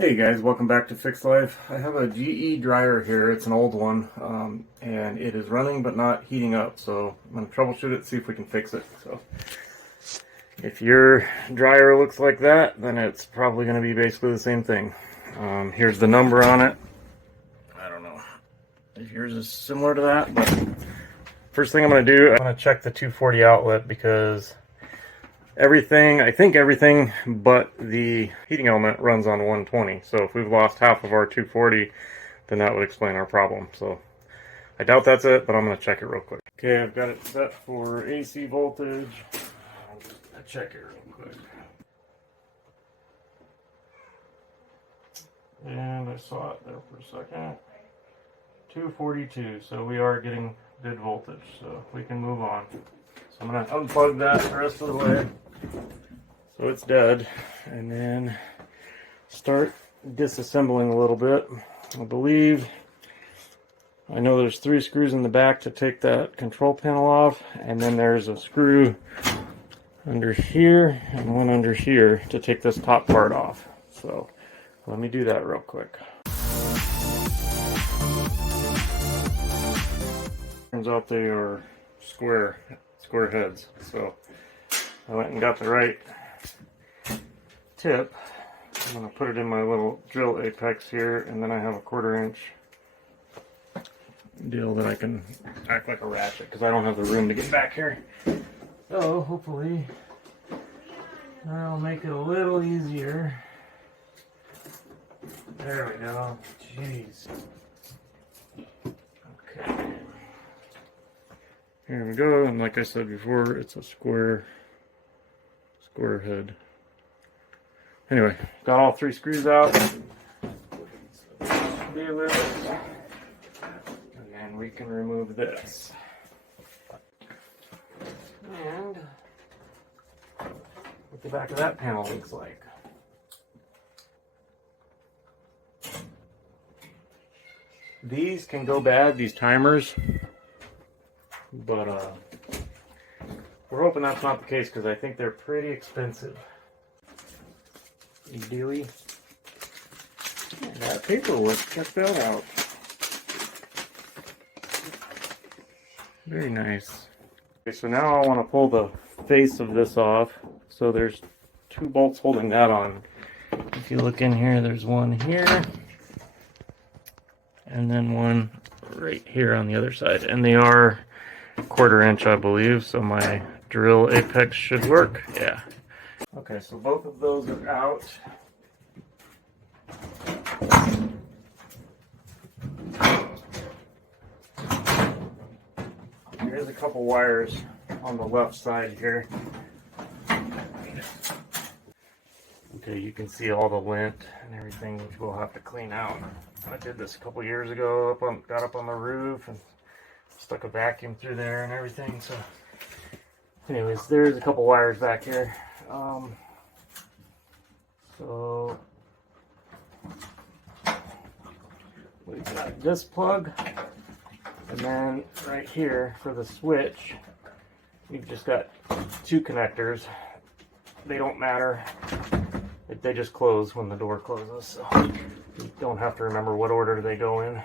Hey guys, welcome back to Fixed Life. I have a GE dryer here. It's an old one, and it is running but not heating up. So I'm going to troubleshoot it, see if we can fix it. So if your dryer looks like that, then it's probably going to be basically the same thing. Here's the number on it. I don't know if yours is similar to that, but first thing I'm going to do, I'm going to check the 240 outlet because I think everything but the heating element runs on 120. So if we've lost half of our 240, then that would explain our problem. So I doubt that's it, but I'm going to check it real quick. Okay, I've got it set for AC voltage. I'll check it real quick. And I saw it there for a second. 242, so we are getting good voltage, so we can move on. So I'm going to unplug that the rest of the way. So it's dead, and then start disassembling a little bit. I know there's 3 screws in the back to take that control panel off, and then there's a screw under here and one under here to take this top part off. So let me do that real quick. Turns out they are square heads, so I went and got the right tip. I'm going to put it in my little drill apex here, and then I have a 1/4 inch deal that I can act like a ratchet because I don't have the room to get back here. So hopefully that'll make it a little easier. There we go. Jeez. Okay. Here we go, and like I said before, it's a square head. Anyway, got all 3 screws out. And then we can remove this. And what the back of that panel looks like. These can go bad, these timers. But we're hoping that's not the case because I think they're pretty expensive. Ideally, that paperwork, check that out. Very nice. Okay, so now I want to pull the face of this off. So there's 2 bolts holding that on. If you look in here, there's one here, and then one right here on the other side. And they are 1/4 inch, I believe, so my drill apex should work. Yeah. Okay, so both of those are out. Here's a couple wires on the left side here. Okay, you can see all the lint and everything, which we'll have to clean out. I did this a couple years ago, got up on the roof and stuck a vacuum through there and everything. So anyways, there's a couple wires back here. So we've got this plug, and then right here for the switch, we've just got 2 connectors. They don't matter. They just close when the door closes, so you don't have to remember what order they go in.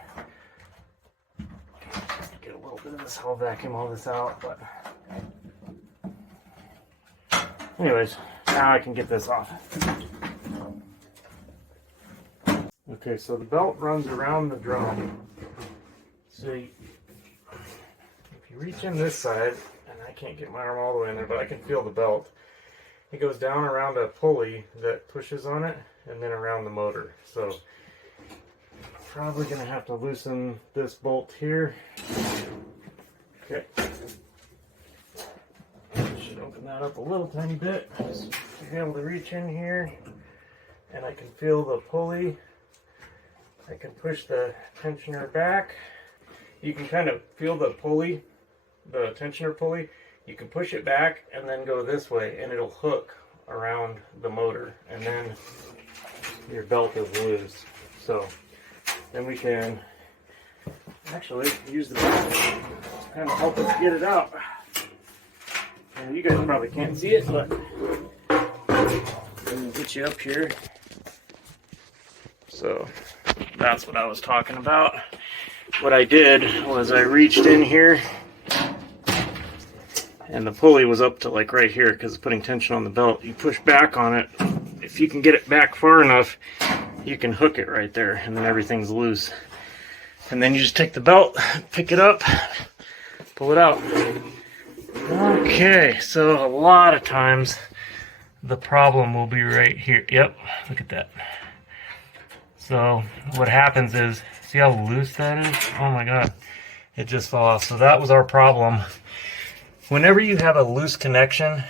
Get a little bit of this, I'll vacuum all this out, but anyways, now I can get this off. Okay, so the belt runs around the drum. So if you reach in this side, and I can't get my arm all the way in there, but I can feel the belt. It goes down around a pulley that pushes on it, and then around the motor. So probably going to have to loosen this bolt here. Okay. Should open that up a little tiny bit. Just to be able to reach in here, and I can feel the pulley. I can push the tensioner back. You can kind of feel the pulley, the tensioner pulley. You can push it back and then go this way, and it'll hook around the motor, and then your belt is loose. So then we can actually use the belt to kind of help us get it out. And you guys probably can't see it, but I'm going to get you up here. So that's what I was talking about. What I did was I reached in here, and the pulley was up to like right here because it's putting tension on the belt. You push back on it. If you can get it back far enough, you can hook it right there, and then everything's loose. And then you just take the belt, pick it up, pull it out. Okay, so a lot of times the problem will be right here. Yep, look at that. So what happens is, see how loose that is? Oh my god, it just fell off. So that was our problem. Whenever you have a loose connection,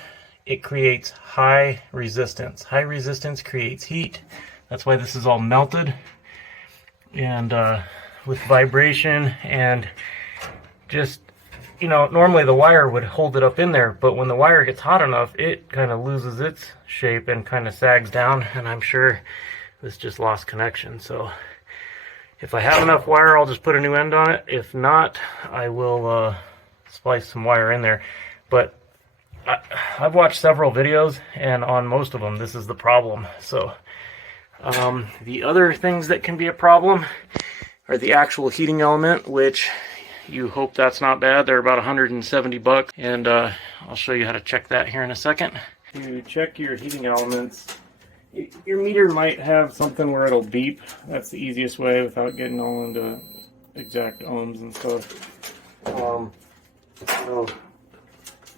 it creates high resistance. High resistance creates heat. That's why this is all melted. And with vibration and just, you know, normally the wire would hold it up in there, but when the wire gets hot enough, it kind of loses its shape and kind of sags down, and I'm sure this just lost connection. So if I have enough wire, I'll just put a new end on it. If not, I will splice some wire in there. But I've watched several videos, and on most of them, this is the problem. So the other things that can be a problem are the actual heating element, which you hope that's not bad. They're about 170 bucks, and I'll show you how to check that here in a second. To check your heating elements, your meter might have something where it'll beep. That's the easiest way without getting all into exact ohms and stuff. So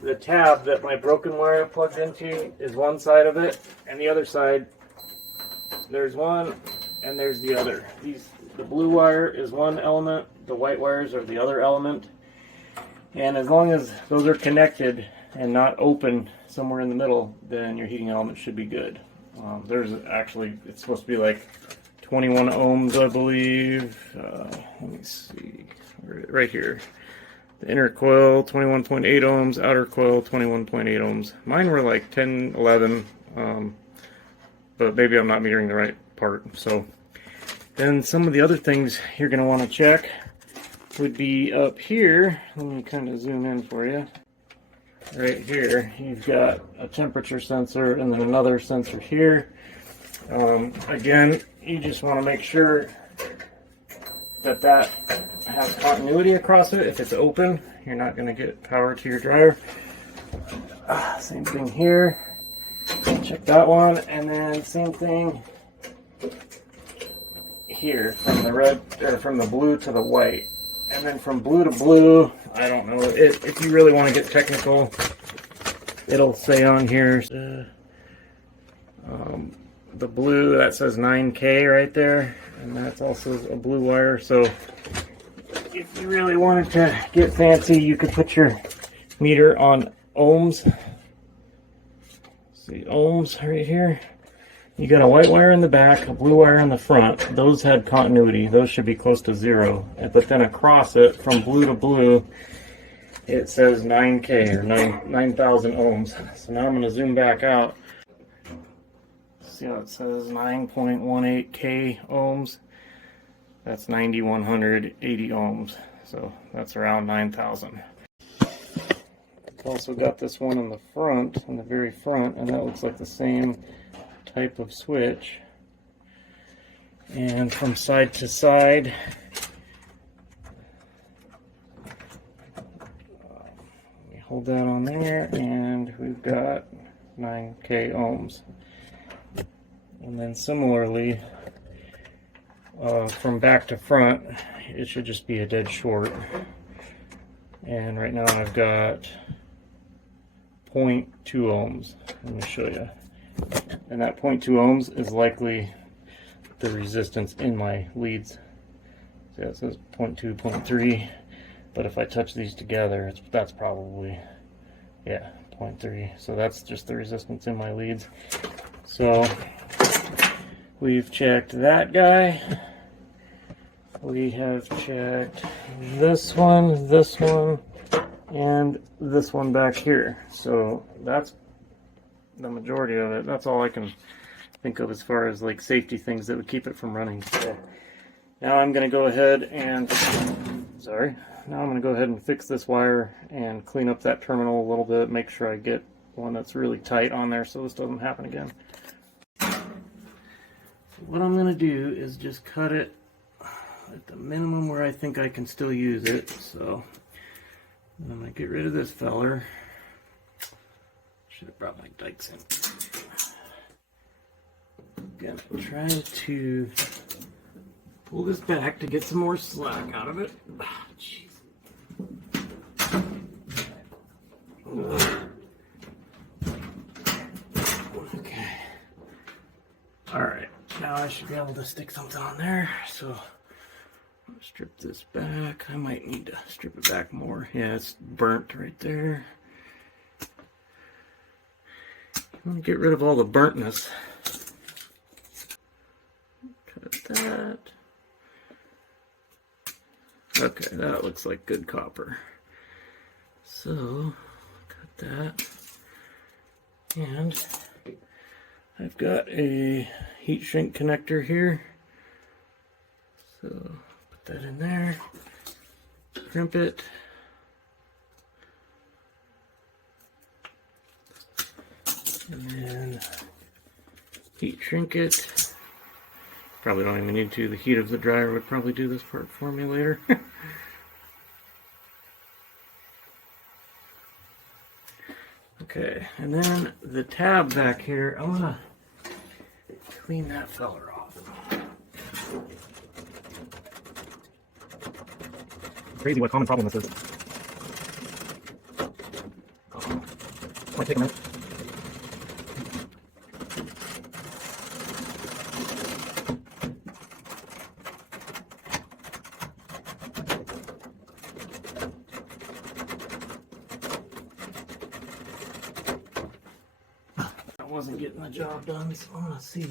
the tab that my broken wire plugged into is one side of it, and the other side, there's one and there's the other. The blue wire is one element, the white wires are the other element, and as long as those are connected and not open somewhere in the middle, then your heating element should be good. There's actually, it's supposed to be like 21 ohms, I believe. Let me see, right here. The inner coil, 21.8 ohms, outer coil, 21.8 ohms. Mine were like 10, 11, but maybe I'm not metering the right part. So then some of the other things you're going to want to check would be up here. Let me kind of zoom in for you. Right here, you've got a temperature sensor and then another sensor here. Again, you just want to make sure that that has continuity across it. If it's open, you're not going to get power to your dryer. Same thing here. Check that one, and then same thing here from the red or from the blue to the white, and then from blue to blue. I don't know. If you really want to get technical, it'll say on here the blue that says 9K right there, and that's also a blue wire. So if you really wanted to get fancy, you could put your meter on ohms. See, ohms right here. You got a white wire in the back, a blue wire in the front. Those had continuity. Those should be close to 0. But then across it, from blue to blue, it says 9K or 9,000 ohms. So now I'm going to zoom back out. See how it says 9.18K ohms? That's 9,180 ohms. So that's around 9,000. It's also got this one in the front, in the very front, and that looks like the same type of switch. And from side to side, we hold that on there, and we've got 9K ohms. And then similarly, from back to front, it should just be a dead short. And right now I've got 0.2 ohms. Let me show you. And that 0.2 ohms is likely the resistance in my leads. See, it says 0.2, 0.3, but if I touch these together, that's probably, yeah, 0.3. So that's just the resistance in my leads. So we've checked that guy. We have checked this one, and this one back here. So that's the majority of it. That's all I can think of as far as like safety things that would keep it from running. So now I'm going to go ahead and fix this wire and clean up that terminal a little bit, make sure I get one that's really tight on there so this doesn't happen again. what I'm going to do is just cut it at the minimum where I think I can still use it. So I'm going to get rid of this feller. Should have brought my dikes in. I'm going to try to pull this back to get some more slack out of it. Jeez. Okay. Alright, now I should be able to stick something on there. So strip this back. I might need to strip it back more. Yeah, it's burnt right there. I'm gonna get rid of all the burntness. Cut that. Okay, that looks like good copper. So, cut that. And I've got a heat shrink connector here. So, put that in there. Crimp it. And then heat shrink it. Probably don't even need to. The heat of the dryer would probably do this part for me later. Okay, and then the tab back here, I'm gonna clean that feller off. Crazy what common problem this is. Might take a minute. Wasn't getting the job done, so I'm gonna see.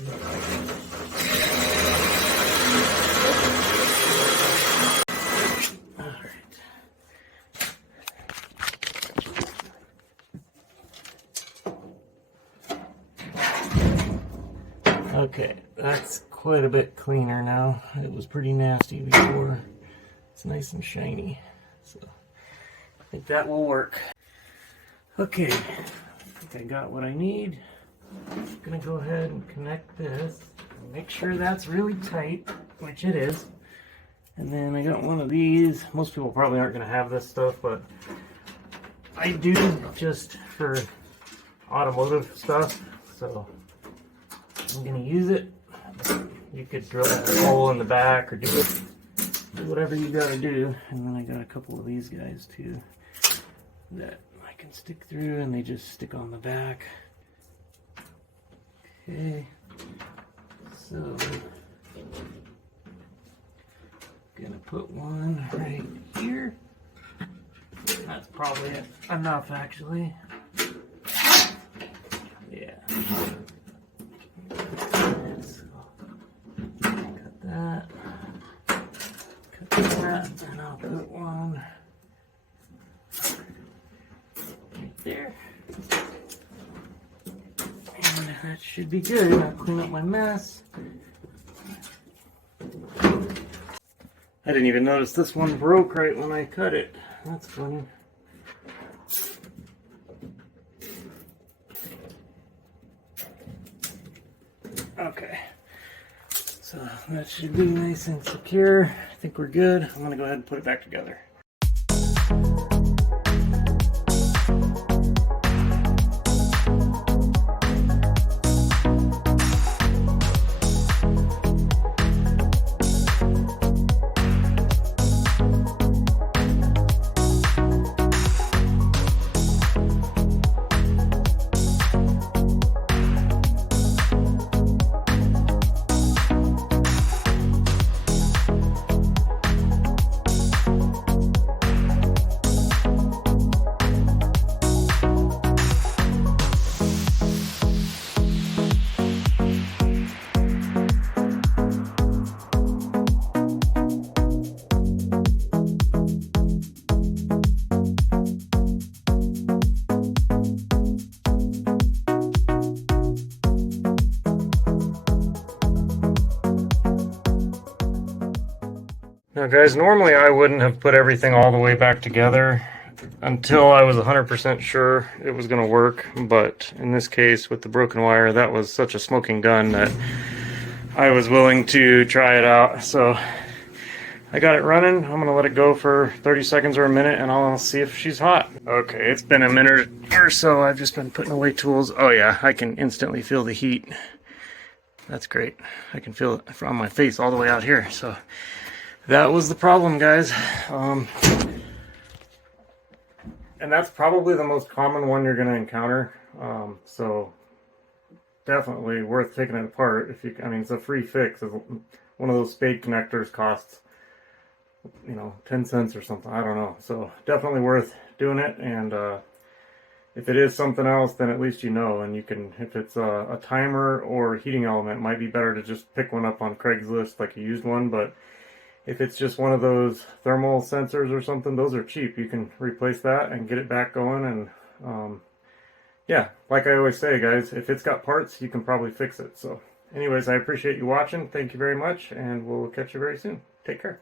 All right. Okay, that's quite a bit cleaner now. It was pretty nasty before. It's nice and shiny, so I think that will work. Okay, I think I got what I need. I'm gonna go ahead and connect this. Make sure that's really tight, which it is. And then I got one of these. Most people probably aren't gonna have this stuff, but I do just for automotive stuff. So I'm gonna use it. You could drill a hole in the back or do whatever you gotta do. And then I got a couple of these guys too that I can stick through, and they just stick on the back. Okay, so gonna put one right here. That's probably enough, actually. Yeah. So, cut that, and I'll put one right there. That should be good. I'll clean up my mess. I didn't even notice this one broke right when I cut it. That's funny. Okay. So that should be nice and secure. I think we're good. I'm going to go ahead and put it back together. Now guys, normally I wouldn't have put everything all the way back together until I was 100% sure it was going to work, but in this case with the broken wire, that was such a smoking gun that I was willing to try it out. So I got it running. I'm gonna let it go for 30 seconds or a minute and I'll see if she's hot. Okay, it's been a minute or so. I've just been putting away tools. Oh yeah, I can instantly feel the heat. That's great. I can feel it from my face all the way out here. So that was the problem, guys. And that's probably the most common one you're gonna encounter. So definitely worth taking it apart. If you, I mean, it's a free fix. One of those spade connectors costs, 10 cents or something. I don't know. So definitely worth doing it. And if it is something else, then at least you know. And you can, if it's a timer or heating element, it might be better to just pick one up on Craigslist like a used one. But if it's just one of those thermal sensors or something, those are cheap. You can replace that and get it back going. And yeah, like I always say, guys, if it's got parts, you can probably fix it. So anyways, I appreciate you watching. Thank you very much, and we'll catch you very soon. Take care.